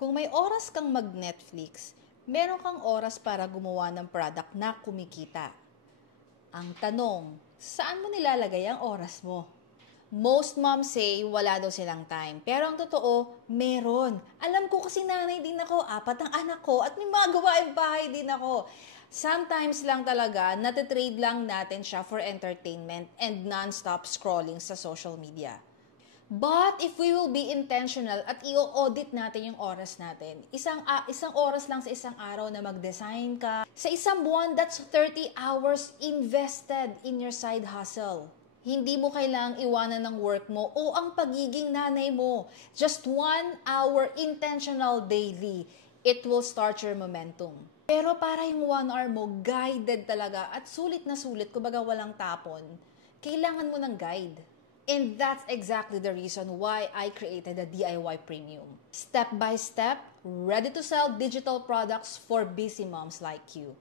Kung may oras kang mag-Netflix, meron kang oras para gumawa ng product na kumikita. Ang tanong, saan mo nilalagay ang oras mo? Most moms say wala daw silang time. Pero ang totoo, meron. Alam ko kasi nanay din ako, 4 ang anak ko, at may mga gawaing bahay din ako. Sometimes lang talaga, natitrade lang natin siya for entertainment and non-stop scrolling sa social media. But if we will be intentional at i-audit natin yung oras natin, isang oras lang sa isang araw na mag-design ka, sa isang buwan, that's 30 hours invested in your side hustle. Hindi mo kailangang iwanan ng work mo o ang pagiging nanay mo. Just 1 hour intentional daily. It will start your momentum. Pero para yung 1 hour mo, guided talaga at sulit na sulit, kumbaga walang tapon, kailangan mo ng guide. And that's exactly the reason why I created the DIY Premium. Step by step, ready to sell digital products for busy moms like you.